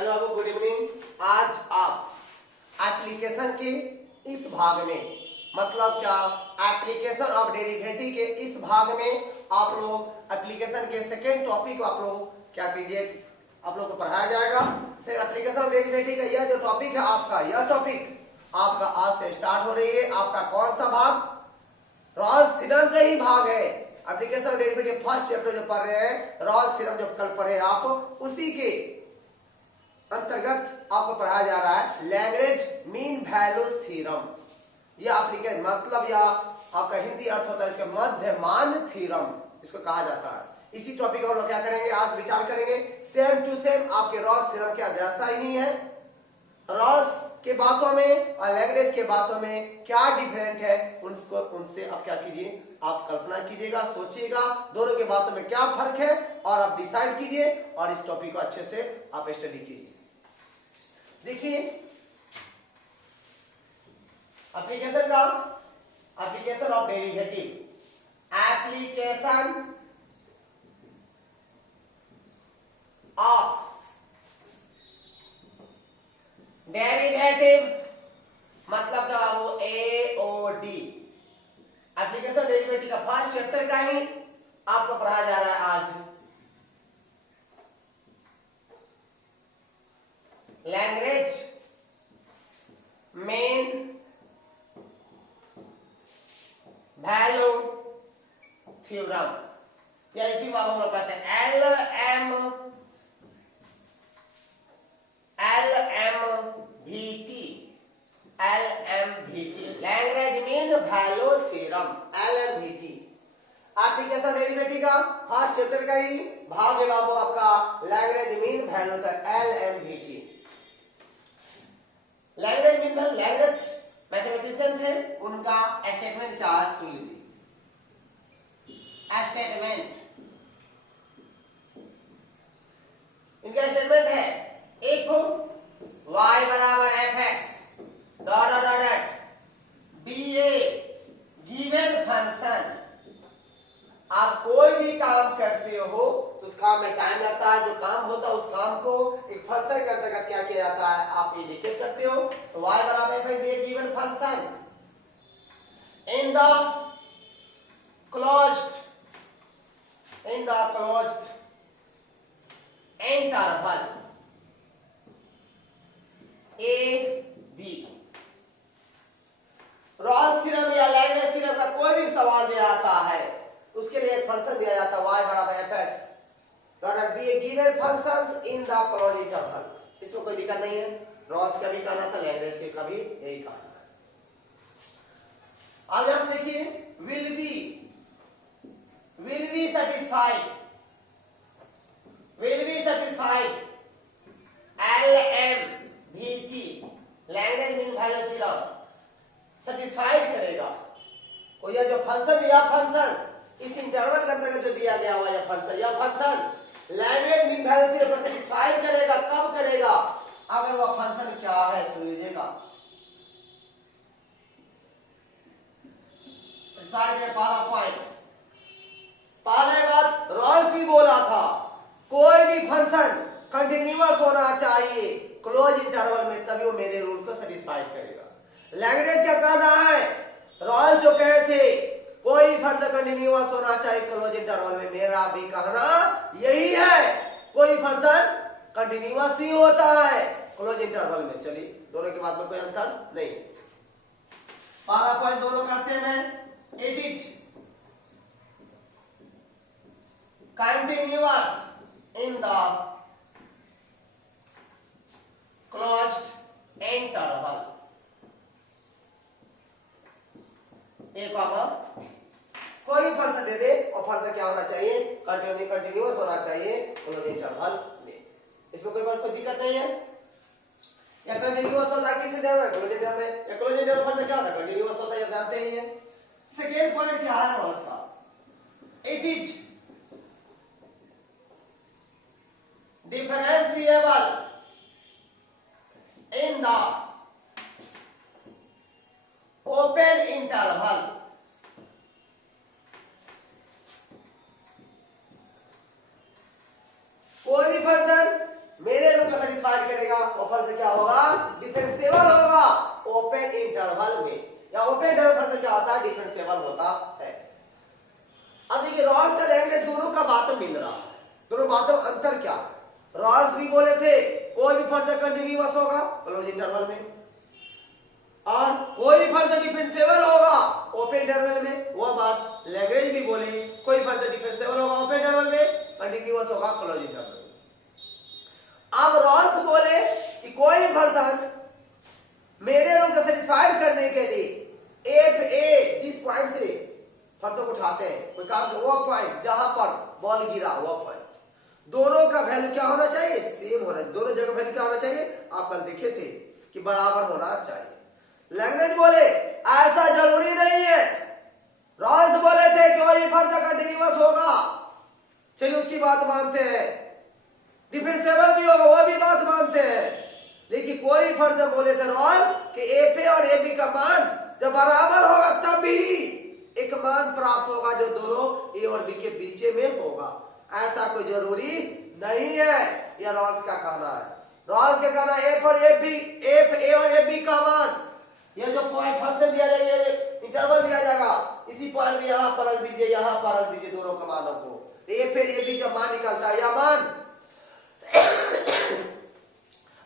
Hello आपको good evening. आज आप एप्लीकेशन के इस भाग में, मतलब क्या, एप्लीकेशन ऑफ डेरिवेटिव के इस भाग में आप लोग एप्लीकेशन के सेकेंड टॉपिक आप लोग क्या कीजिए, आप लोग को पढ़ाया जाएगा। एप्लीकेशन ऑफ डेरिवेटिव का यह जो टॉपिक है आपका, यह टॉपिक आपका आज से स्टार्ट हो रही है। आपका कौन सा भाग? रॉल्स थ्योरम का ही भाग है। Application of derivative first chapter जो पढ़ रहे हैं, रॉल्स थ्योरम जो कल पढ़े आप, उसी के अंतर्गत आपको पढ़ाया जा रहा है लैग्रेंज मीन वैल्यू थ्योरम। यह एप्लीकेशन मतलब यह आपका हिंदी अर्थ होता है इसका मध्यमान थ्योरम, इसको कहा जाता है। इसी टॉपिक हम लोग क्या करेंगे, आज विचार करेंगे। सेम टू सेम आपके रॉल्स थ्योरम के जैसा ही है। रॉल्स के बातों में और लैग्रेंज के बातों में क्या डिफरेंट है, उनसे आप क्या कीजिए, आप कल्पना कीजिएगा, सोचिएगा दोनों के बातों में क्या फर्क है और आप डिसाइड कीजिए और इस टॉपिक को अच्छे से आप स्टडी कीजिए। देखिए एप्लीकेशन का, application of derivative, application of derivative मतलब क्या बाबू, एओडी। एप्लीकेशन डेरिवेटिव का फर्स्ट चैप्टर का ही आपको पढ़ाया जा रहा है आज। लैग्रेंज मीन वैल्यू थ्योरम, या इसी को हम लोग कहते हैं LMVT, Lagrange mean value theorem, LMVT। Application derivative का फर्स्ट चैप्टर का ही भाग है बाबू आपका लैग्रेंज मीन वैल्यू था, LMVT। Lagrange mean value, Lagrange mathematician थे, उनका स्टेटमेंट क्या है सुन लीजिए। स्टेटमेंट, इनका स्टेटमेंट है इफ y बराबर fx dot dot dot B ए गिवन फंक्शन। आप कोई भी काम करते हो तो उस काम में टाइम लगता है, जो काम होता है उस काम को एक फंक्शन के अंतर्गत क्या किया जाता है, आप इंडिकेट करते हो। तो y बराबर f is given function in the closed interval a b। Rolle's theorem या लैग्रेंज थ्योरम का कोई भी सवाल दिया जाता है, उसके लिए एक फंक्शन दिया जाता है y बराबर fx dot B A given functions in the closed interval. इसमें कोई दिक्कत नहीं है। रॉल्स का भी कहना था, लैग्रेंज के का भी यही कहना है। अब हम देखिए will be satisfied LMVT, Lagrange mean value theorem satisfied करेगा। और यह जो फंक्शन, यह फंक्शन इस इंटरवल के अंतर्गत जो दिया गया हुआ यह function Lagrange mean value theorem को सेटिस्फाइड करेगा। कब करेगा? अगर वह फंक्शन क्या है सुन लीजिएगा। पहला पॉइंट, पहले बात रॉल्स भी बोला था, कोई भी फंक्शन कंटिन्यूअस होना चाहिए क्लोज इंटरवल में, तभी वो मेरे रूल को सेटिस्फाइड करेगा। लैग्रेंज क्या कहना है, रॉल्स जो कहे थे कोई फंक्शन कंटिन्यूअस होना चाहिए क्लोज इंटरवल में, मेरा भी कहना यही है, कोई फंक्शन कंटिन्यूअस ही होता है क्लोज इंटरवल में। चलिए दोनों के बाद में कोई अंतर नहीं। पहला पॉइंट दोनों का सेम है, it is continuous in the closed interval. एक कोई फंक्शन दे दे और फंक्शन क्या होना चाहिए, कंटिन्यूअस होना चाहिए क्लोज इंटरवल में। इसमें कोई दिक्कत नहीं है। या कंटिन्यूअस होता है किस इंटरवल में, क्लोज इंटरवल में। या क्लोज इंटरवल फंक्शन क्या होता है, कंटिन्यूअस होता है, ये जानते ही हैं। सेकेंड पॉइंट क्या है रॉल्स का, it is differentiable in the open interval. कोई भी फंक्शन मेरे रूल को सेटिस्फाइड करेगा वो फंक्शन क्या होगा, डिफरेंशिएबल होगा ओपन इंटरवल में, या ओपन इंटरवल फंक्शन क्या होता है, डिफरेंशिएबल होता है। अब देखिए रॉल्स और लैग्रेंज दोनों का बात मिल रहा है, दोनों बातों में अंतर क्या है। रॉल्स भी बोले थे कोई भी फंक्शन कंटीन्यूअस होगा क्लोज इंटरवल में, और कोई फंक्शन डिफरेंशिएबल होगा ओपन इंटरवल में। वो बात लैग्रेंज भी बोले कोई फंक्शन डिफरेंशिएबल होगा ओपन इंटरवल में, कंटीन्यूअस होगा क्लोज इंटरवल में। अब रॉल्स बोले कि कोई फंक्शन मेरे रूल को सेटिस्फाइड करने के लिए एफ ए जिस पॉइंट से फंक्शन को उठाते हैं कोई काम वो पॉइंट जहां पर बॉल गिरा वो पॉइंट, दोनों का वैल्यू क्या होना चाहिए, सेम होना, दोनों जगह वैल्यू क्या होना चाहिए, आप कल देखे थे कि बराबर होना चाहिए। लैग्रेंज बोले ऐसा जरूरी नहीं है, रॉल्स बोले थे कोई फंक्शन कंटीन्यूअस होगा, चलिए उसकी बात मानते हैं, डिफरेंशिएबल भी होगा वो भी बात मानते हैं, लेकिन कोई फंक्शन बोले थे रॉल्स कि एफ ए और ए बी का मान जब बराबर होगा तब भी एक मान प्राप्त होगा जो दोनों ए और बी के बीच में होगा, ऐसा कोई जरूरी नहीं है। यह रॉल्स का कहना है, रॉल्स का कहना एफ और ए बी, एफ ए और ए बी का मान, यह जो फंक्शन दिया जाएगा इंटरवल दिया जाएगा इसी पॉइंट यहां पर रख दीजिए, यहां पर रख दीजिए दोनों का मानों को, एफ ए बी का मान निकलता है, यह मान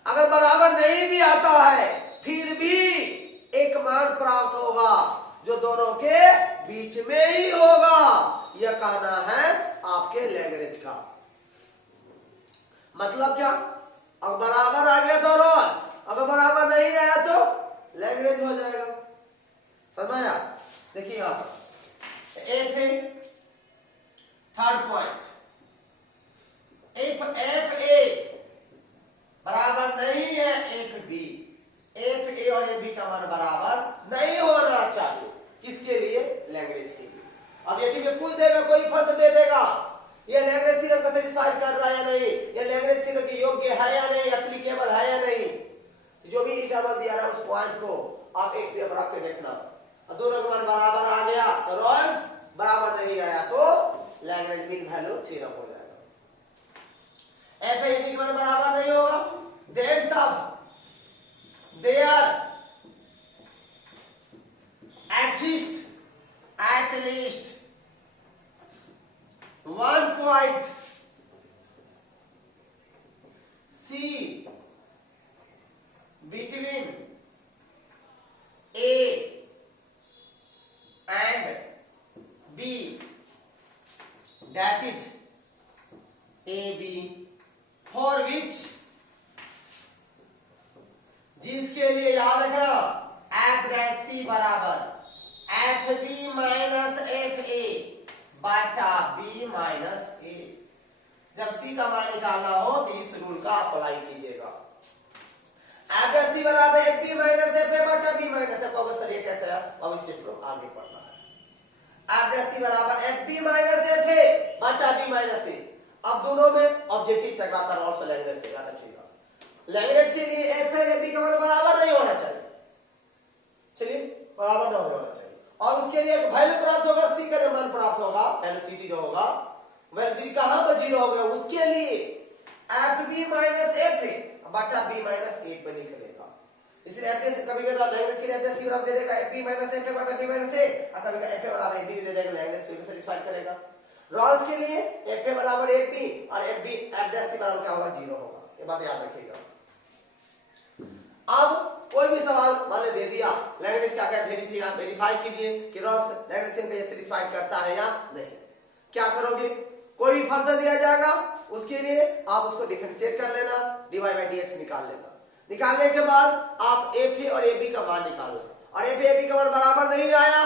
अगर बराबर नहीं भी आता है फिर भी एक मान प्राप्त होगा जो दोनों के बीच में ही होगा, यह कहना है आपके लैग्रेंज का। मतलब क्या, अगर बराबर आ गया तो रॉल्स, अगर बराबर नहीं आया तो लैग्रेंज हो जाएगा, समझ आया। देखिए यहां पर F A third point, F A बराबर नहीं है एफ बी, एफ ए और एफ बी का मान बराबर नहीं होना चाहिए, किसके लिए, लैग्रेंज के लिए। अब ये ठीक है पूछ देगा कोई फंक्शन दे देगा ये लैग्रेंज थ्योरम को सेटिस्फाइड कर रहा है या नहीं, ये लैग्रेंज थ्योरम के योग्य है या नहीं, एप्लीकेबल है या नहीं, तो जो भी इंटरवल दिया रहा है उस पॉइंट को आप एक से बराबर के देखना, और दोनों का मान बराबर आ गया तो रॉल्स, बराबर नहीं आया तो लैग्रेंज मीन वैल्यू थ्योरम हो जाएगा। एफ ए बी का मान बराबर नहीं होगा देन तब there exist at least one point C between A and B, that is AB, for which, जिसके लिए याद रखना एफ डैश सी बराबर F B minus F A बटा बी माइनस ए। जब सी का मान निकालना हो तो इस रूल का अप्लाई कीजिएगा, एफ डैश सी बराबर F B minus F A बटा बी माइनस ए। अब सर ये कैसे है, अब इस स्टेप को आगे पढ़ना है। एफ डैश सी बराबर F B minus F A बटा बी माइनस ए। अब दोनों में ऑब्जेक्टिव टकराता है और लैग्रेंज से याद रखिएगा, लैग्रेंज के लिए एफ ए बी का मान बराबर नहीं होना चाहिए, चलिए बराबर नहीं होना चाहिए, और उसके लिए वैल्यू प्राप्त होगा सी का जो मान प्राप्त होगा वैल्यू सी जो होगा वैल्यू सी कहां पर जीरो होगा, उसके लिए F B minus F A बटा बी माइनस ए पर निकलेगा। इसलिए एफ ए कभी कभी लैग्रेंज के लिए एफ सी बराबर दे देगा F B minus F A बटा बी माइनस ए, और कभी एफ ए बराबर ए बी दे देगा, लैग्रेंज को सेटिस्फाई करेगा। रॉल्स के लिए एफ ए बराबर ए बी और F b F dash C बराबर क्या होगा, जीरो होगा, ये बात याद रखिएगा। अब कोई भी सवाल मान ले दे दिया, लैग्रेंज क्या क्या वेरीफाई कीजिए कि रॉल्स लैग्रेंज को सेटिस्फाइड करता है या नहीं। क्या करोगे, कोई भी फंक्शन दिया जाएगा उसके लिए आप उसको डिफरेंशिएट कर लेना, dy बाय dx निकाल लेना, निकालने के बाद आप एफ ए और ए बी का मान निकालना, और एफ ए बी का मान बराबर नहीं आया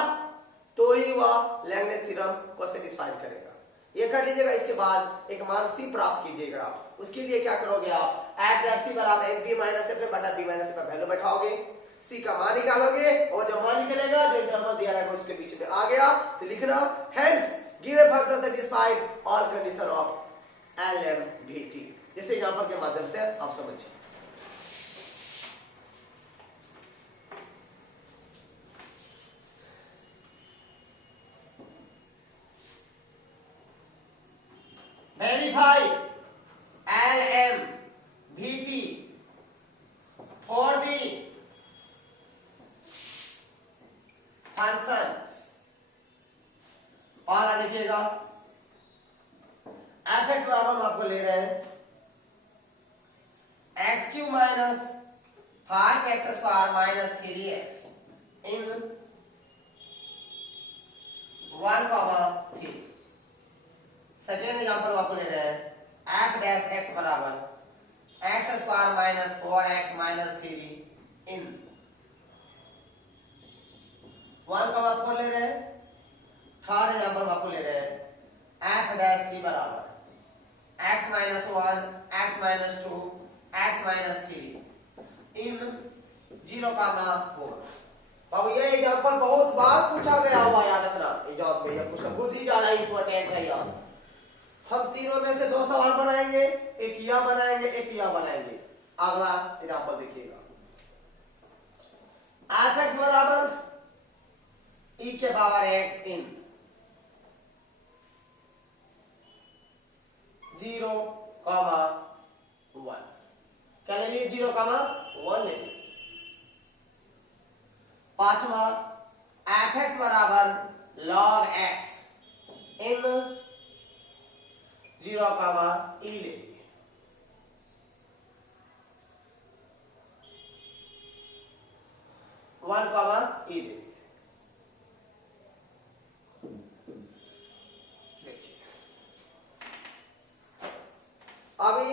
तो ही वह लैग्रेंज थ्योरम को सेटिस्फाइड करेगा। ये कर लीजिएगा, इसके बाद एक मान सी प्राप्त कीजिएगा। उसके लिए क्या करोगे, आप एफ डैश सी बराबर F B minus F A बटा बी माइनस ए पर वैल्यू बैठाओगे, सी का मान निकालोगे, और जब मान निकलेगा जो इंटरवल दिया रहेगा उसके बीच में आ गया तो लिखना hence given function satisfied all condition of LMVT। जैसे एग्जांपल के माध्यम से आप समझिए। Verify LMVT Q minus 5x² minus 3x इन 1,3। सेकेंड एग्जाम्पल आपको ले रहे हैं f डैश x बराबर x² माइनस 4x माइनस 3 इन 1,4 ले रहे हैं। थर्ड एग्जाम्पल आपको ले रहे हैं f डैश c बराबर x minus 1 x minus 2 x minus 3 इन 0,4। बाबू ये एग्जाम्पल बहुत बार पूछा गया हुआ, याद रखना एग्जाम में, यह क्वेश्चन बहुत ही ज्यादा इंपॉर्टेंट है यार। हम तीनों में से 2 सवाल बनाएंगे, एक यह बनाएंगे, एक यह बनाएंगे। अगला एग्जाम्पल देखिएगा, f(x) बराबर e के पावर x इन 0,1। क्या ले लिए? 0,1 ले लिए। पांचवा f(x) बराबर log x इन 0,e ले लिए। वन कॉमा ई ले लिए। देखिए अभी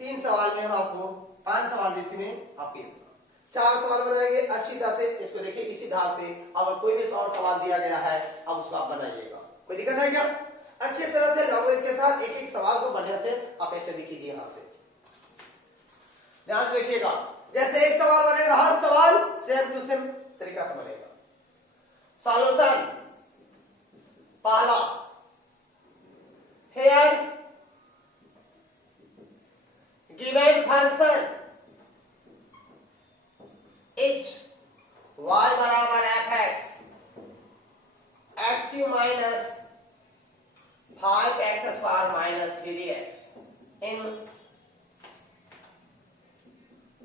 3 सवाल में हम आपको 5 सवाल जिसमें आपके 4 सवाल बनाएंगे अच्छी तरह से। इसको देखिए इसी धार से, अगर कोई भी और सवाल दिया गया है अब उसको आप बनाइएगा। कोई दिक्कत है क्या? अच्छी तरह से लैंग्वेज के साथ एक एक सवाल को बढ़िया से आप स्टडी कीजिए। यहां से ध्यान से देखिएगा, जैसे एक सवाल बनेगा हर सवाल सेम टू सेम तरीका से बनेगा। सॉल्यूशन पहला, here given function h y बराबर f(x) x³ minus 5x² minus 3x इन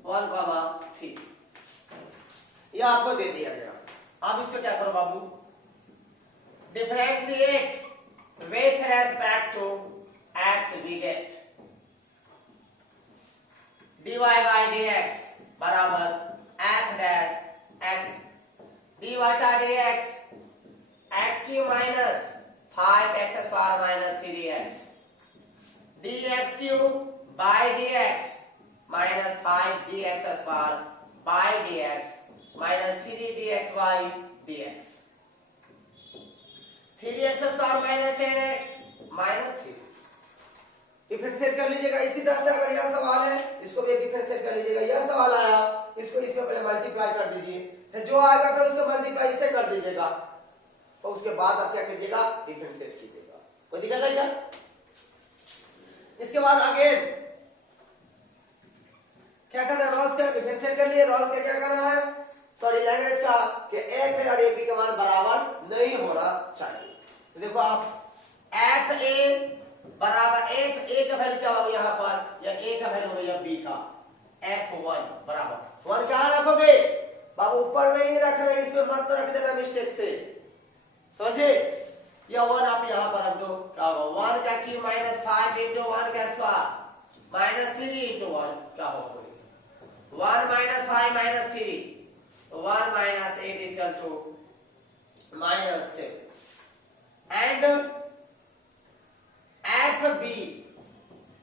1,3। यह आपको दे दिया गया। आप इसको क्या करो बाबू, differentiate with respect to x we get dy by dx बराबर f डैश x dy बटा dx x³ minus 5x² minus 3x dx³ by dx minus 5 dx² by dx minus 3 dx by dx 3x² minus 10x minus 3। Differentiate कर लीजिएगा इसी तरह से। अगर यह सवाल है इसको भी डिफरेंशिएट कर लीजिएगा। यह सवाल आया इसको इसमें पहले मल्टीप्लाई कर दीजिए, फिर जो आएगा फिर उसको मल्टीप्लाई इससे कर दीजिएगा, तो उसके बाद आप क्या कीजिएगा, डिफरेंशिएट कीजिएगा। कोई दिक्कत है क्या? इसके बाद अगेन क्या करना है, रोल्स का डिफरेंशिएट कर लिए। रोल्स का क्या करना है, सॉरी लैंग्वेज का, कि f a और a b के मान बराबर नहीं होना चाहिए। देखो आप f a बराबर f a का वैल्यू क्या होगा यहाँ पर, या a का वैल्यू होगा या b का, f1 बराबर 1 क्या रखोगे बाबू, ऊपर नहीं रख रहे, इसमें मत रख देना मिस्टेक से, समझे? या 1 आप यहाँ पर रख दो, क्या होगा 1 का क्यूब माइनस 5 इंटू 1 का स्क्वायर माइनस 3 इंटू 1 क्या होगा 1 minus 5 minus 3 1 minus 8 is equal to minus 7 and fb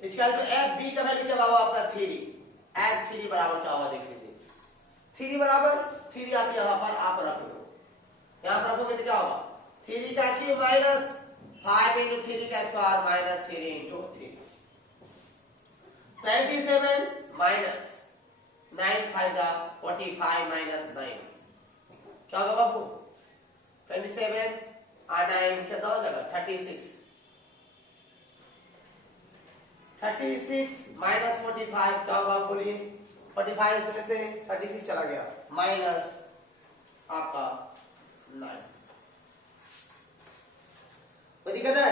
is equal to fb का वैल्यू क्या होगा आपका 3 f3 बराबर क्या होगा देख लीजिए। 3 बराबर 3 आप यहाँ पर आप रख दो, यहाँ पर रखोगे तो क्या होगा 3 का क्यूब माइनस 5 इंटू 3 का स्क्वायर माइनस 3 इंटू 3 27 माइनस 9 5 का 45 माइनस 9 क्या होगा बाबू 27 और 9 कितना हो जाएगा 36 माइनस 45 क्या होगा बोलिए, 45 में से 36 चला गया माइनस आपका 9। कोई दिक्कत है?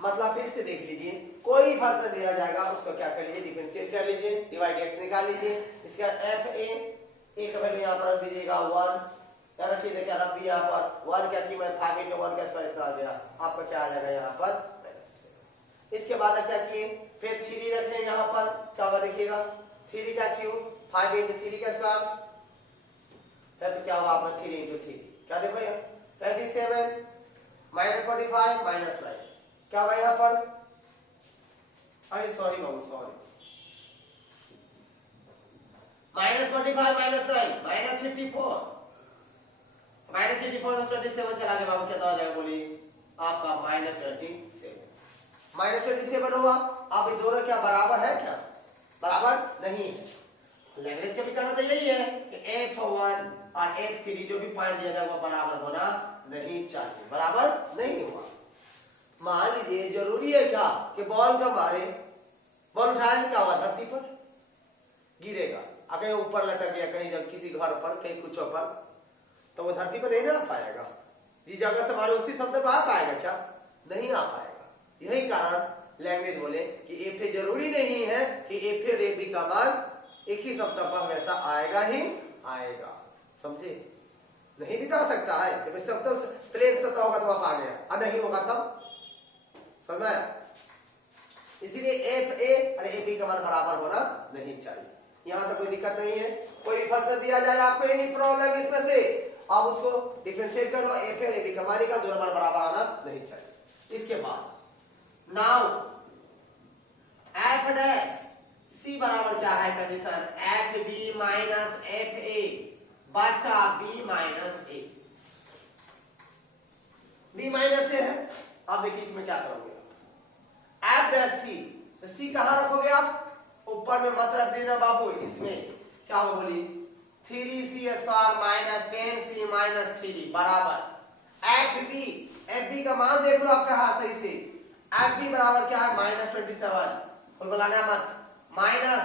मतलब फिर से देख लीजिए, कोई फंक्शन दिया जाएगा उसको क्या कर लीजिए, डिफरेंशिएट कर लीजिए, डिवाइड x निकाल लीजिए। इसका f a का वैल्यू यहाँ पर रख दीजिएगा 1, क्या रखिए क्या रख दिया यहाँ पर 1 क्या कीमत 5 इंटू 1 का स्क्वायर इतना आ गया, आपका क्या आ जाएगा यहाँ पर। इसके बाद क्या किए, फिर 3 रखने यहाँ पर क्या होगा देखिएगा 3 का क्यूब 5 इंटू 3 का स्क्वायर, फिर क्या हुआ आपका 3 इंटू 3 क्या देखो यहाँ 27 माइनस 45 माइनस 9 क्या हुआ यहाँ पर, अरे सॉरी बाबू sorry, minus 45 minus 9 minus 54, minus 54 में 27 चला गया बाबू, कितना हो जाएगा बोलिए आपका माइनस 27, माइनस 27 हुआ। अब ये दोनों क्या बराबर है, क्या बराबर नहीं है। लैंग्वेज का भी कहना तो यही है कि F1 और F3 जो भी पॉइंट दिया जाएगा वो बराबर होना नहीं चाहिए, बराबर नहीं हुआ। मान लीजिए जरूरी है क्या कि बॉल का मारे, बॉल उठाए क्या हुआ धरती पर गिरेगा, अगर ऊपर लटक गया कहीं जब किसी घर पर कहीं कुछ पर, तो वो धरती पर नहीं ना आ पाएगा, जिस जगह से मारे उसी शब्द पर आ पाएगा क्या, नहीं आ पाएगा। यही कारण लैंग्वेज बोले कि एफ जरूरी नहीं है कि एफ और एफ बी का मान एक ही सप्ताह पर हमेशा आएगा ही आएगा, समझे, नहीं भी तो आ सकता है कि सप्ताह प्लेन सप्ताह होगा तो आप आ गया, और नहीं होगा तब, समझ आया। इसीलिए एफ ए और एफ बी का मान बराबर होना नहीं चाहिए। यहां तक कोई दिक्कत नहीं है, कोई भी फंक्शन दिया जाए आपको एनी प्रॉब्लम इसमें से आप उसको डिफरेंशिएट कर लो, एफ और ए बी का मान का दोनों मान बराबर आना नहीं चाहिए। इसके बाद नाउ एफ डैश सी बराबर क्या है condition, F B minus F A बटा B minus A, B minus A है। अब देखिए इसमें क्या करोगे, एफ डैश सी, तो सी कहां रखोगे आप, ऊपर में मत रख देना बाबू, इसमें क्या हो बोली 3c square minus 10c minus 3 बराबर एफ बी का मान देख लो आप कहा सही से, एफ बी बराबर क्या है माइनस 27, और बोलाना मत, माइनस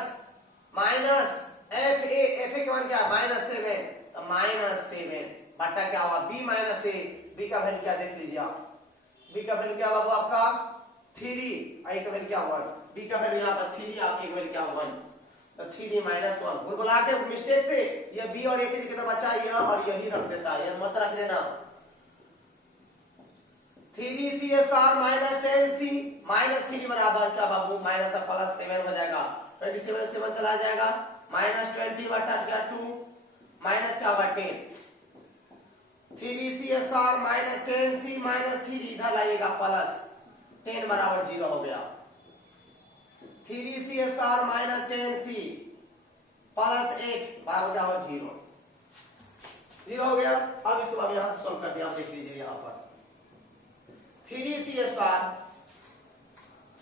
माइनस एफ ए का मान क्या है माइनस 7, तो माइनस 7 बटा क्या हुआ बी माइनस ए, बी का वैल्यू क्या देख लीजिए आप, बी का वैल्यू क्या बाबू आपका 3, आई का वैल्यू क्या 1, बी का वैल्यू यहाँ पर 3, आपकी वैल्यू क्या 1, तो 3 माइनस 1, बोल बोला के मिस्टेक से ये बी और ए के कितना बचा यह और यही रख देता है, ये मत रख देना। 3c square minus 10c minus 3 बराबर क्या बाबू माइनस प्लस 7 हो जाएगा, 27 7 चला जाएगा, माइनस 20 बटा क्या 2 माइनस क्या होगा 10, 3c square minus 10c minus 3 इधर लाइएगा प्लस 10 बराबर 0 हो गया, 3c square minus 10c plus 8 बराबर क्या हो 0 हो गया। अब इसको अब यहां से सॉल्व कर दिया, आप देख लीजिए यहां पर 3c स्क्वायर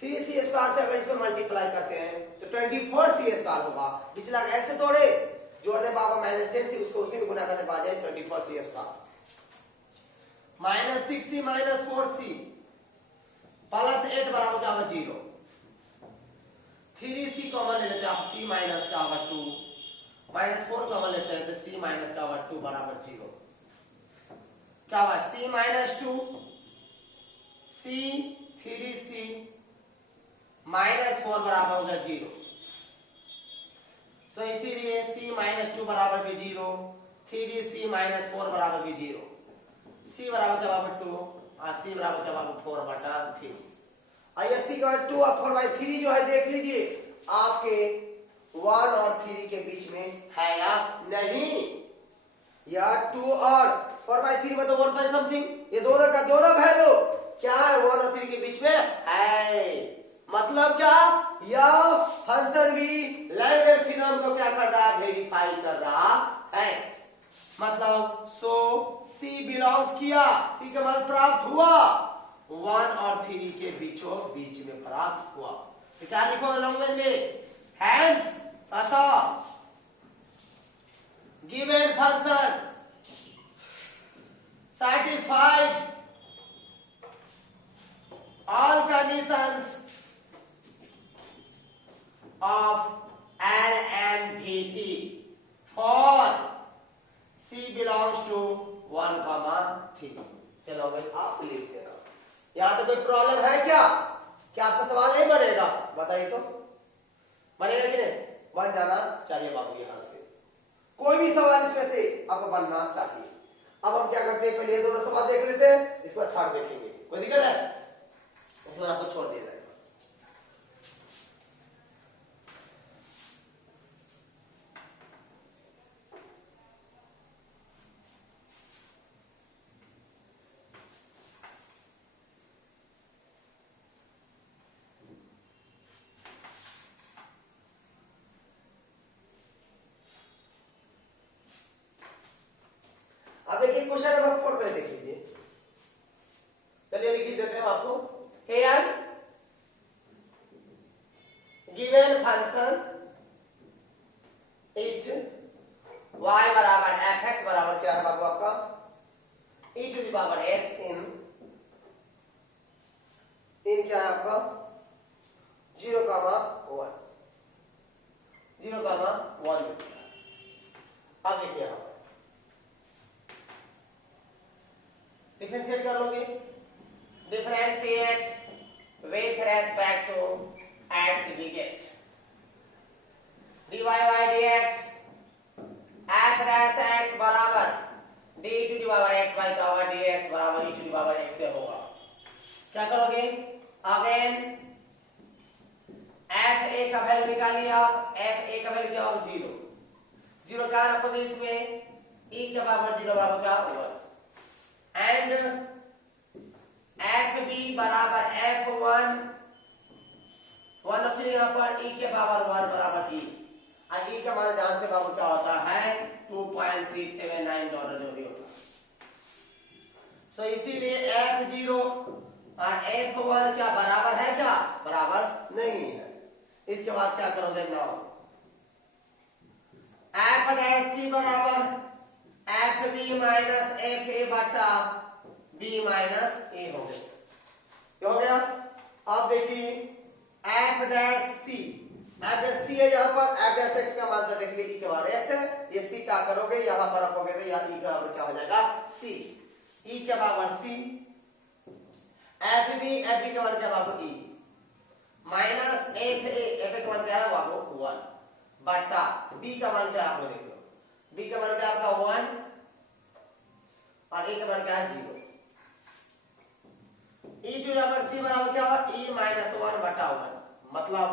से अगर इसको मल्टीप्लाई करते हैं तो 24c स्क्वायर होगा, पिछला ऐसे तोड़े जोड़ने बाबा माइनस 10c उसको उसी में गुना करने पा जाए 24c square minus 6c minus 4c plus 8 बराबर क्या होगा 0, 3c कॉमन ले लेते हैं आप, c माइनस का होगा 2 माइनस 4 कॉमन लेते हैं तो c माइनस का होगा 2 बराबर 0, क्या हुआ c minus 2 c 3c minus 4 बराबर होगा 0, सो इसीलिए c माइनस 2 बराबर भी 0, 3c माइनस 4 बराबर भी 0, c बराबर क्या बराबर 2 और c बराबर क्या बराबर 4 बटा 3, आइए c का 2 और 4 बाई 3 जो है देख लीजिए आपके 1 और 3 के बीच में है या नहीं, या 2 और 4 बाई 3 मतलब 1 पॉइंट समथिंग, ये दोनों का दोनों वैल्यू क्या है 1 और 3 के बीच में है, मतलब क्या यह फंक्शन भी लैग्रेंज थ्योरम को क्या कर रहा है वेरीफाई कर रहा है, मतलब सो C बिलोंग्स किया, C का मान प्राप्त हुआ 1 और 3 के बीचों बीच में प्राप्त हुआ, तो क्या लिखो लैंग्वेज में हैंस अतः given function satisfied all conditions of LMVT for C belongs to 1,3। चलो भाई आप लिख देना, यहाँ तो कोई प्रॉब्लम है क्या, क्या आपसे सवाल नहीं बनेगा बताइए तो, बनेगा कि नहीं, बन जाना चाहिए बाबू, यहाँ से कोई भी सवाल इसमें से आपको बनना चाहिए। अब हम क्या करते हैं, पहले ये दोनों सवाल देख लेते हैं, इसके बाद थर्ड देखेंगे, कोई दिक्कत है, इसके बाद आपको छोड़ दिया जाएगा। चलिए क्वेश्चन नंबर 4 पे देख लीजिए। चलिए लिख ही देते हैं आपको। Here given function is y बराबर fx बराबर क्या है बाबू आपका e to the power x इन क्या है आपका 0, 1 अब देखिए यहां डिफरेंशिएट कर लोगे, differentiate with respect to x we get dy by dx f dash x बराबर d to the power x by power dx बराबर e to the power x से होगा। क्या करोगे अगेन f a का वैल्यू निकालिए आप, f a का वैल्यू क्या होगा 0 क्या रखोगे इसमें e के पावर 0 बराबर क्या 1 एंड f b बराबर f1 रखिए यहाँ पर e के पावर 1 बराबर e और e का मान जानते बाबू क्या होता है $2.679 जो भी होता है। सो इसीलिए f0 और f1 क्या बराबर है क्या बराबर नहीं है। इसके बाद क्या करोगे नाउ f डैश c बराबर fb माइनस fa बटा b माइनस a हो गया। क्या हो गया अब देखिए f डैश c है यहाँ पर f डैश x का मान देख लीजिए e के बारे x है, ये c क्या करोगे यहाँ पर रखोगे तो यहाँ e का बराबर क्या हो जाएगा c, e के बराबर c fb का मान क्या बराबर e माइनस fa का मान क्या है बाबू 1 बटा b का मान क्या है आपको देख लो, b का मान क्या है आपका 1 और a का मान क्या है 0। e to the power c बराबर क्या होगा e माइनस 1 बटा 1 मतलब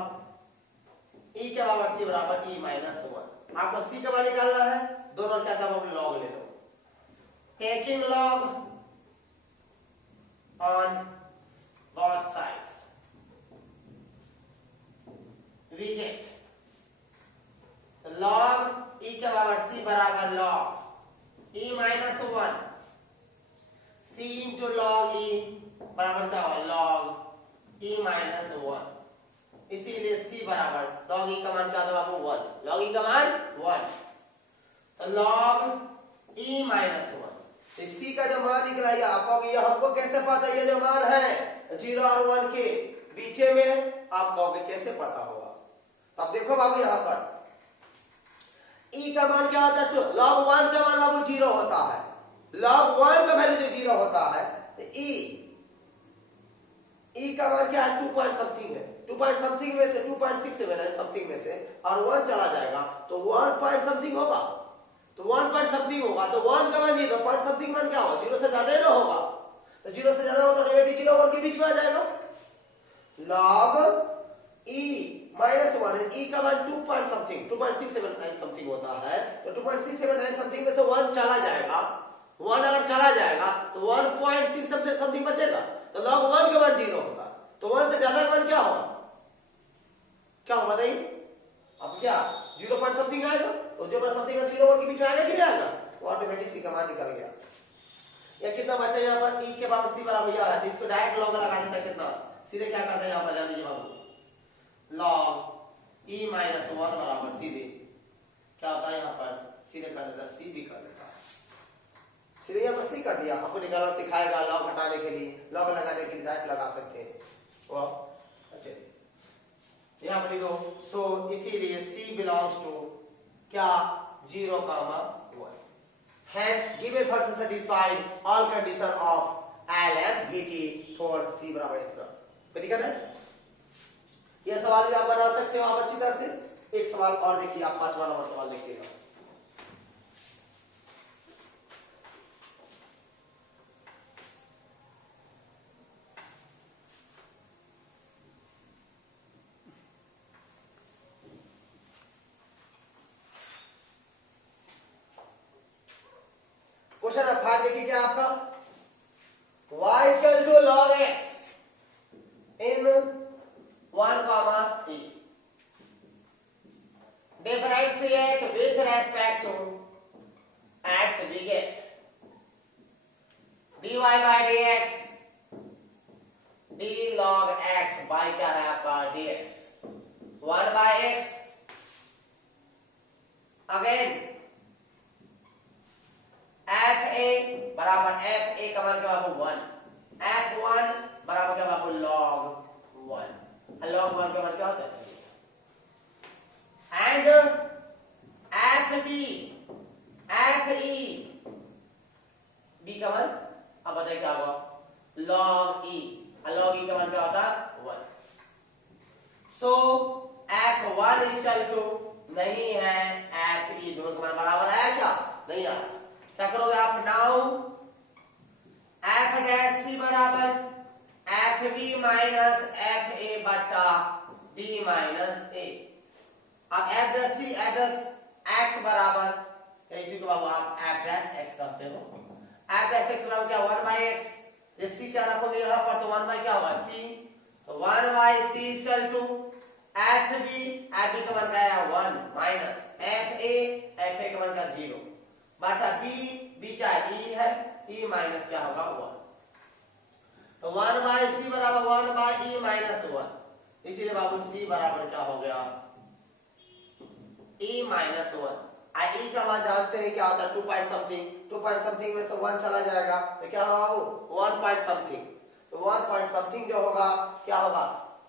e के बराबर c बराबर e माइनस 1। आपको c का मान निकालना है, दोनों क्या करो लॉग ले लो, taking log on both sides we get log e के बराबर c बराबर log e minus 1 c into log e बराबर क्या होगा log e माइनस 1। इसीलिए c बराबर log e का मान क्या था बाबू 1, log e का मान 1 तो log e माइनस 1। तो c का जो मान निकला ये आपको ये हमको कैसे पता ये जो मान है 0 और 1 के बीच में आप कहोगे कैसे पता होगा। अब देखो बाबू यहाँ पर e का मान क्या होता है 2, log 1 का मान बाबू 0 होता है, log 1 का वैल्यू जो 0 होता है तो e का मान क्या है 2 पॉइंट समथिंग है, 2 पॉइंट समथिंग में से 2.679 समथिंग में से और 1 चला जाएगा तो 1 पॉइंट समथिंग होगा, तो 1 पॉइंट समथिंग होगा तो 1 का मान 0 पॉइंट समथिंग मान क्या होगा 0 से ज्यादा ही ना होगा, तो 0 से ज्यादा होगा तो डेरिवेटिव 0 1 के बीच में आ जाएगा। log e माइनस 1 e का मान 2 पॉइंट समथिंग 2.679 समथिंग होता है तो 2.679 समथिंग में से 1 चला जाएगा, 1 अगर चला जाएगा तो 1.6 समथिंग बचेगा तो log 1 का मान 0 होगा तो 1 से ज्यादा का मान क्या होगा बताइए अब क्या 0 पॉइंट समथिंग आएगा तो 0 पॉइंट समथिंग 0 1 के बीच में आएगा कि नहीं आएगा तो ऑटोमेटिक c का मान निकल गया। ये कितना बचा यहाँ पर e के बराबर c बराबर यह है, इसको डायरेक्ट लॉग लगा देता है कितना सीधे क्या करते हैं यहाँ पर जान लीजिए बाबू log e माइनस 1 बराबर सीधे क्या होता है यहाँ पर सीधे कर देता c भी कर देता है, सीधे यहाँ पर c कर दिया। आपको निकालना सिखाएगा लॉग हटाने के लिए, लॉग लगाने के लिए डायरेक्ट लगा सकते हैं वो अच्छा यहाँ पर लिखो सो इसीलिए c बिलोंग्स टू क्या 0, 1 hence given function satisfied all condition of LMVT for c बराबर इतना। कोई दिक्कत है? यह सवाल भी आप बना सकते हो आप अच्छी तरह से। एक सवाल और देखिए आप 5वां नंबर सवाल देखिएगा। क्वेश्चन नंबर 5 देखिए क्या आपका y equal to log x इन 1, e differentiate with respect to x we get dy by D x, D log x by क्या है आपका dx, 1 by x, again F A बराबर एफ ए का मान क्या आपको 1, f1 बराबर क्या आपको log 1, log 1 का मान क्या होता है, and f b, f e, b का मान अब बताइए क्या होगा, log e, log e का मान क्या होता है 1, सो f1 इक्वल टू नहीं है f e, दोनों का मान बराबर है क्या, नहीं है, क्या करोगे आप नाउ f डैश c बराबर F B minus F A बटा बी माइनस ए, आप f dash c f dash x बराबर इसी को आप एफ डैश एक्स करते हो, एफ डैश एक्स बराबर क्या 1 बाई एक्स, ये सी क्या रखोगे यहाँ पर तो 1 बाई क्या होगा सी, तो 1 by C equal to F B का मान क्या है 1 माइनस एफ ए का मान क्या 0 बटा बी क्या ई है, ई माइनस क्या होगा 1, तो 1 बाई सी बराबर 1 बाई ई माइनस 1, इसीलिए बाबू सी बराबर क्या हो गया e माइनस 1, आई ई का मान जानते हैं क्या होता है 2 पॉइंट समथिंग, 2 पॉइंट समथिंग में से 1 चला जाएगा तो क्या होगा बाबू 1 पॉइंट समथिंग, तो 1 पॉइंट समथिंग जो होगा क्या होगा,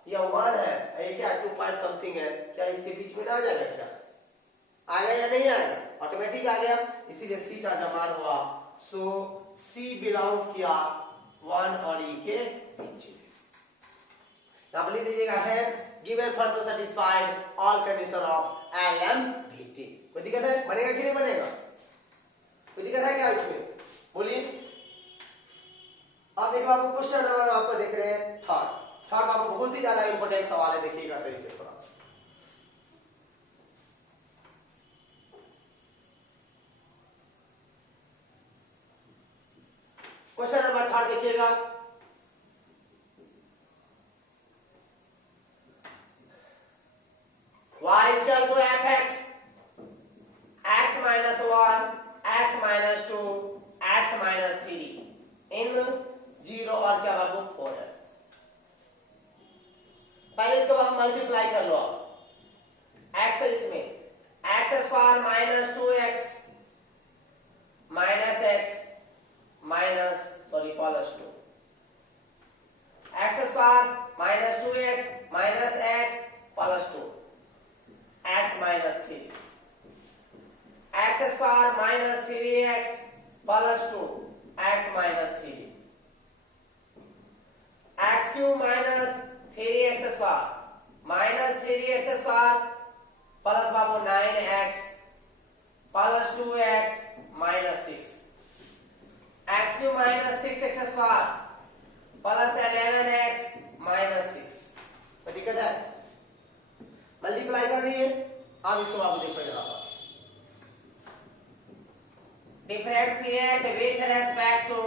ये 1 है ये क्या 2 पॉइंट समथिंग है, क्या इसके बीच में ना आ जाएगा, क्या आ गया या नहीं आएगा, ऑटोमेटिक आ गया, इसीलिए सी का जमान हुआ, सो सी बिलोंग्स किया 1 और ई के बीच में। अब लिख दीजिएगा hence given function satisfied all condition of LMDT, कोई दिक्कत है, बनेगा कि नहीं बनेगा, कोई दिक्कत है क्या इसमें, बोलिए। अब देखो आपको क्वेश्चन नंबर आपको देख रहे हैं थर्ड आपको बहुत ही ज्यादा इंपॉर्टेंट सवाल है, देखिएगा सही से थोड़ा, क्वेश्चन नंबर थर्ड देखिएगा, y is equal to fx, x minus 1, x minus 2, x minus 3 इन 0 और क्या बाबू 4 है, पहले इसको हम मल्टीप्लाई कर लो, x है इसमें x square minus 2x minus x minus plus 2, x square minus 2x minus x plus 2, x minus 3, x square minus 3x plus 2 x minus 3, x cube minus 3x square minus 3x square plus बाबू 9x plus 2x minus 6, x cube minus 6x square plus 11x minus 6, कोई दिक्कत है, multiply कर दिए, अब इसको बाबू देखो जरा, differentiate with respect to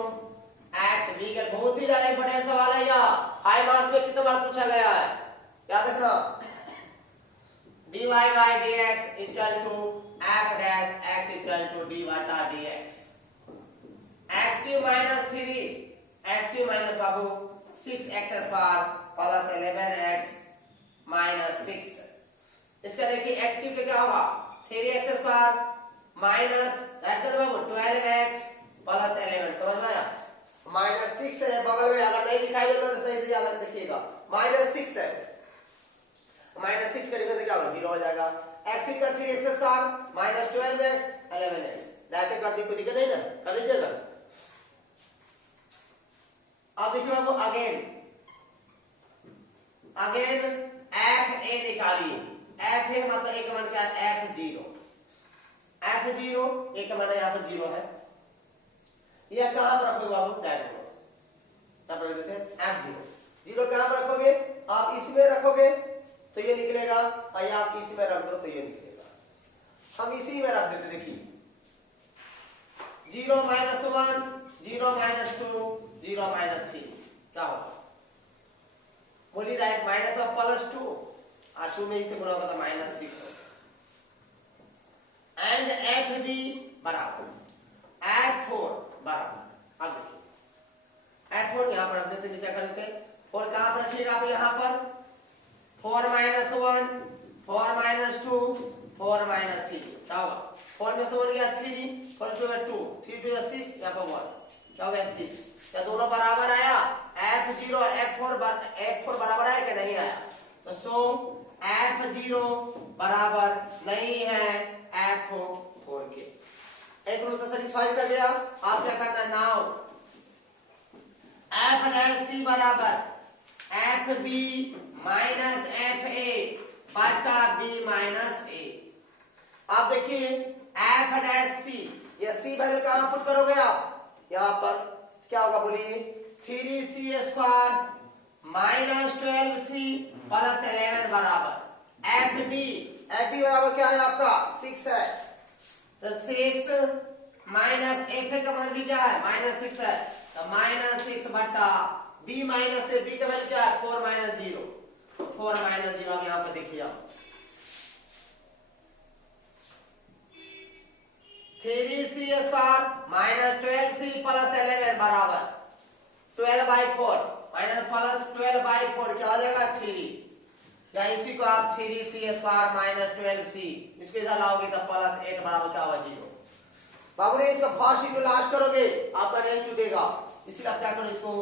x, b का बहुत ही ज्यादा इंपॉर्टेंट सवाल है, यह हाई मार्क्स में कितने बार पूछा गया है, याद रखना, dy by dx equal to f dash x equal to d बटा dx, x cube minus 3 x cube minus बाबू 6x square plus 11x minus 6, इसका देखिए x क्यूब क्या होगा 3x स्क्वायर माइनस बाबू 12x प्लस 11, समझ में आया, माइनस 6 है बगल में, अगर नहीं दिखाई देता तो सही से याद रख देखिएगा, माइनस 6 है, माइनस 6 करने से क्या होगा 0 हो जाएगा, x का 3x square minus 12x 11x, direct कर दी, कोई दिक्कत नहीं ना, कर लीजिएगा। अब देखिए बाबू अगेन f a निकालिए, f a मतलब एक मान क्या है f0, एक मान यहाँ पर 0 है, यह कहां पर रखोगे बाबू डायरेक्ट यहाँ पर देते हैं f0, 0 कहां पर रखोगे, आप इसमें रखोगे तो ये निकलेगा, और आप इसमें रख दो तो ये निकलेगा, हम इसी में रख देते, देखिए 0 माइनस 1 0 माइनस 2 0 माइनस 3 क्या होगा, बोलिए राइट, माइनस ऑफ प्लस 2 और 2 में इससे गुणा होगा तो माइनस 6 होगा, एंड f b बराबर f4 बराबर, अब देखिए देते नीचे कर देते। 4 कहां पर रखिएगा आप यहाँ पर 4 माइनस 1 4 माइनस 2 4 माइनस 3 क्या होगा 4 में से 1 गया 3 4 2 2 3 2 6 यहाँ पर 1 क्या हो गया 6। क्या दोनों बराबर आया F0 और F4 बराबर आया कि नहीं आया तो सो F0 बराबर नहीं है F4 के। एक रूल से सेटिस्फाई कर गया। आप क्या करना है नाउ F' बराबर FB माइनस FA बटा B माइनस A। आप देखिए F' ये C वैल्यू कहां पुट करोगे आप यहाँ पर क्या होगा बोलिए 3C square minus 12C plus 11 बराबर FB बराबर क्या है आपका 6 है तो 6 माइनस FA का मान भी क्या है माइनस 6 है तो माइनस 6 बटा B माइनस A B का वैल्यू क्या है 4 माइनस 0 4 माइनस 0 आप यहाँ पे देखिए आप 3C square minus 12C plus 11 बराबर 12/4 माइनस प्लस 12/4 क्या हो जाएगा 3 या इसी को आप 3C स्क्वायर माइनस 12C इसको इधर लाओगे तो प्लस 8 बराबर क्या होगा 0। बाबू ने इसका फर्स्ट इंटू लास्ट करोगे आपका रेंज टूटेगा इसलिए आप क्या करो इसको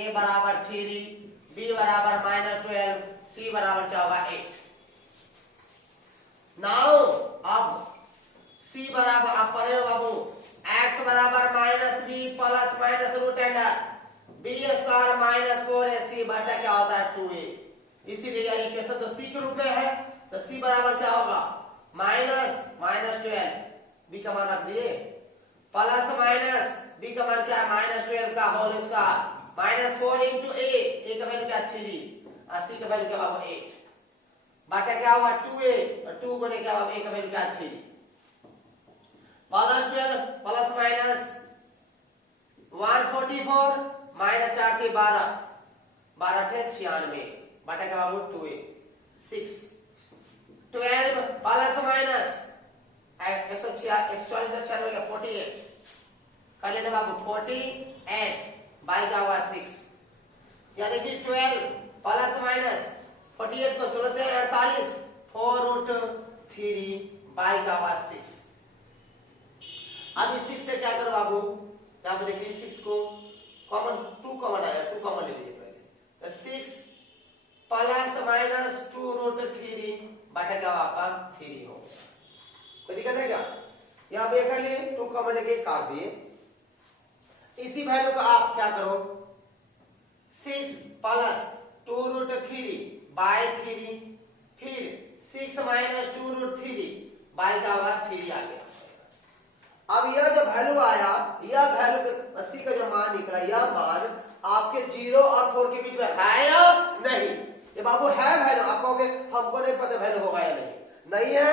A बराबर 3 B बराबर माइनस 12 C बराबर क्या होगा 8। नाउ अब C बराबर आप पढ़े हो बाबू x बराबर minus b plus minus root under b square minus 4ac बटा क्या होता है 2a। इसीलिए यह इक्वेशन तो C के रूप में है तो C बराबर क्या होगा माइनस 12 b का मान रख दिए प्लस माइनस b का मान क्या है माइनस 12 का whole square minus 4 into a का वैल्यू क्या 3 और C का वैल्यू क्या होगा 8 बटा क्या होगा 2a और 2 को क्या होगा a का वैल्यू क्या 3 प्लस 12 प्लस माइनस 144 माइनस 4 थे 12 12 थे 96 बटा क्या बाबू 2a 6 12 प्लस माइनस 146 हो गया 48 कर लेना बाबू 48 बाई का हुआ 6 यानी कि 12 प्लस माइनस 48 को जोड़ते हैं 48 4 रूट 3 बाई का हुआ 6। अब इस 6 से क्या करो बाबू यहाँ पे देखिए 6 को कॉमन 2 कॉमन आया 2 कॉमन ले लीजिए पहले तो 6 प्लस माइनस 2 रूट 3 बटा क्या आपका 3 हो कोई दिक्कत है क्या यहाँ पे कर लिए 2 कॉमन लेके काट दिए। इसी वैल्यू का आप क्या करो 6 प्लस 2 रूट 3 बाय 3 फिर 6 माइनस 2 रूट 3 बाय का होगा 3 आ गया। अब यह जो वैल्यू आया यह वैल्यू 80 का जो मान निकला यह मान आपके 0 और 4 के बीच में है या नहीं ये बाबू है वैल्यू आप कहोगे हमको नहीं पता वैल्यू होगा या नहीं है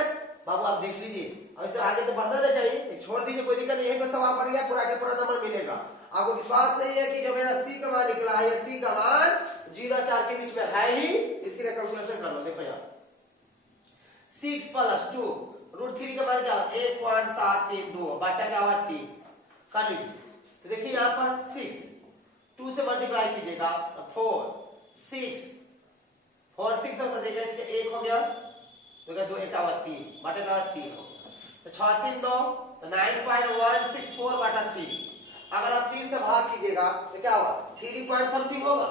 बाबू आप देख लीजिए। अब इससे आगे तो बढ़ना नहीं चाहिए छोड़ दीजिए कोई दिक्कत नहीं यहीं पर सवाल पड़ गया पूरा के पूरा नंबर मिलेगा। आपको विश्वास नहीं है कि जो मेरा C का मान निकला है यह C का मान 0 और 4 के बीच में है ही इसके लिए कैलकुलेशन कर लो। देखो यहाँ 6 प्लस 2 रूट 3 का मान क्या होगा 1.732 बटा क्या होगा 3 कर लीजिए। तो देखिए यहाँ पर 6 2 से मल्टीप्लाई कीजिएगा 4 6 4 6 हो जाएगा इसके 1 हो गया तो क्या 2 1 का 3 बटा का 3 हो तो 6 3 2 तो 9.164 बटा 3 अगर आप 3 से भाग कीजिएगा तो क्या होगा 3 पॉइंट समथिंग होगा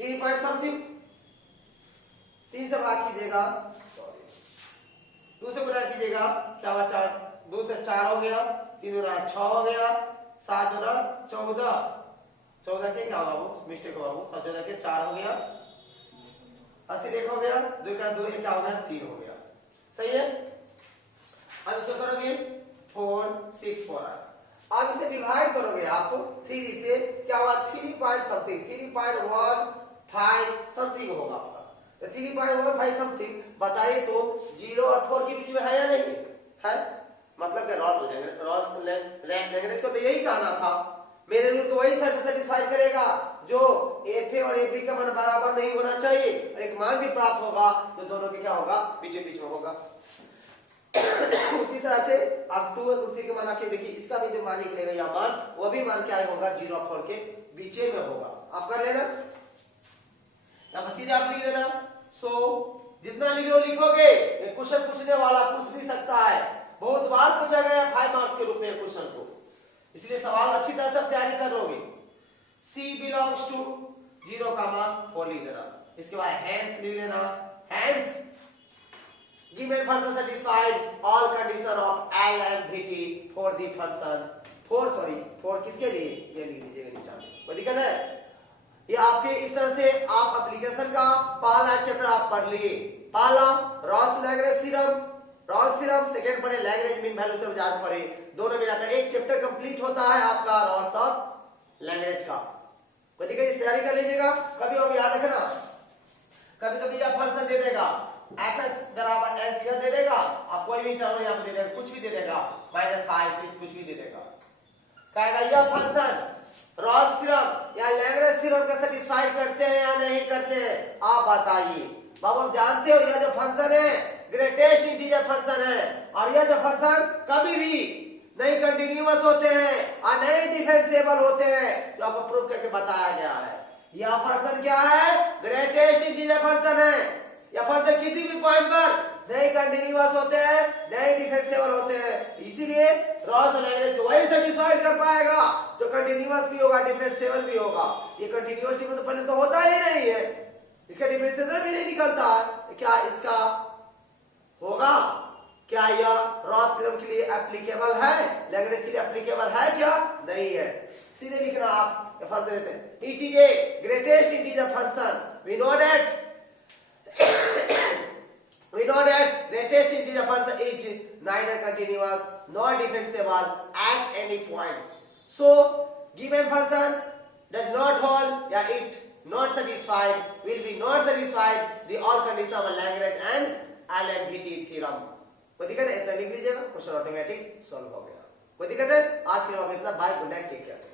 3 पॉइंट समथिंग 3 से भाग कीजिएगा 2 से गुणा कीजिएगा क्या होगा 4 2 से 4 हो गया 3 गुना 6 हो गया 7 गुना 14 14 के क्या होगा वो मिस्टेक होगा वो 7 14 के 4 हो गया 80 1 हो गया 2 का 2 क्या हो गया 3 हो गया सही है। अब इसको करोगे 4 6 4 अब इसे डिवाइड करोगे आप 3 से क्या होगा 3 पॉइंट समथिंग 3.15 समथिंग होगा आपका तो 3.15 समथिंग बताइए तो 0 और 4 के बीच में है या नहीं है मतलब कि लैंग्वेज को तो यही कहना था मेरे रूल को वही सेटिस्फाई करेगा जो एफ और एफ का मान बराबर नहीं होना चाहिए और एक मान भी प्राप्त होगा तो दोनों के क्या होगा बीच बीच में होगा। उसी तरह से अब 2 और 3 के मान रखिए, देखिए इसका भी जो मान निकलेगा यहाँ मान वो भी मान क्या होगा 0 और 4 के बीच में होगा। आप कर लेना, यहाँ पर सीधे आप लिख देना। सो जितना लिखोगे ये क्वेश्चन पूछने वाला पूछ भी सकता है, बहुत बार पूछा गया 5 मार्क्स के रूप में क्वेश्चन को, इसलिए सवाल अच्छी तरह से तैयारी कर लोगे। C बिलोंग्स टू 0 का मान 4 लिख देना। इसके बाद हैंस लिख लेना, hence given function satisfied all condition of L and VT for the function 4 किसके लिए ये लिख दीजिएगा नीचे में, कोई दिक्कत है? ये आपके इस तरह से आप एप्लीकेशन का पहला चैप्टर आप पढ़ लिए। पहला रॉस लैग्रेंज थ्योरम, सेकंड पढ़े लैग्रेंज मीन वैल्यू थ्योरम, याद पढ़े, दोनों मिलाकर एक चैप्टर कंप्लीट होता है आपका रॉस और लैग्रेंज का। कोई दिक्कत, इस तैयारी कर लीजिएगा। कभी अब याद रखना, कभी यह फंक्शन दे देगा fs बराबर s यह दे देगा, आप कोई भी टर्म यहाँ पे दे देगा, कुछ भी दे देगा, -5 6 कुछ भी दे देगा, कहेगा यह फंक्शन रॉस थ्योरम या लैग्रेंज थ्योरम का सेटिस्फाई करते हैं या नहीं करते हैं, आप बताइए। बाबू आप जानते हो यह जो फंक्शन है ग्रेटेस्ट इंटीजर फंक्शन है, और यह जो फंक्शन कभी भी नहीं कंटिन्यूअस होते हैं और नहीं डिफरेंशिएबल होते हैं, जो आपको प्रूफ करके बताया गया है। यह फंक्शन क्या है? ग्रेटेस्ट इंटीजर फंक्शन है। यह फंक्शन किसी भी पॉइंट पर नहीं कंटिन्यूअस होते हैं, नहीं डिफरेंशिएबल होते हैं, इसीलिए रॉस और लैग्रेंज वही सेटिस्फाई कर पाएगा जो कंटिन्यूअस भी होगा, डिफरेंशिएबल भी होगा। ये कंटिन्यूअस में तो पहले तो होता ही नहीं है, इसका डिफरेंशिएशन भी नहीं निकलता है, क्या इसका होगा? क्या यह रॉस थ्योरम के लिए एप्लीकेबल है, लैग्रेंज के लिए एप्लीकेबल है क्या? नहीं है। सीधे लिखना आप, ये फंक्शन देते हैं it is a greatest integer function, we know that greatest integer function is neither continuous nor differentiable at any points. So given function does not hold या it not satisfied will be not satisfied the all condition of Lagrange and LMPT theorem. कोई दिक्कत है? इतना लिख लीजिएगा, question automatic solve हो गया। कोई दिक्कत है? आज के लिए इतना, bye, good night, take care.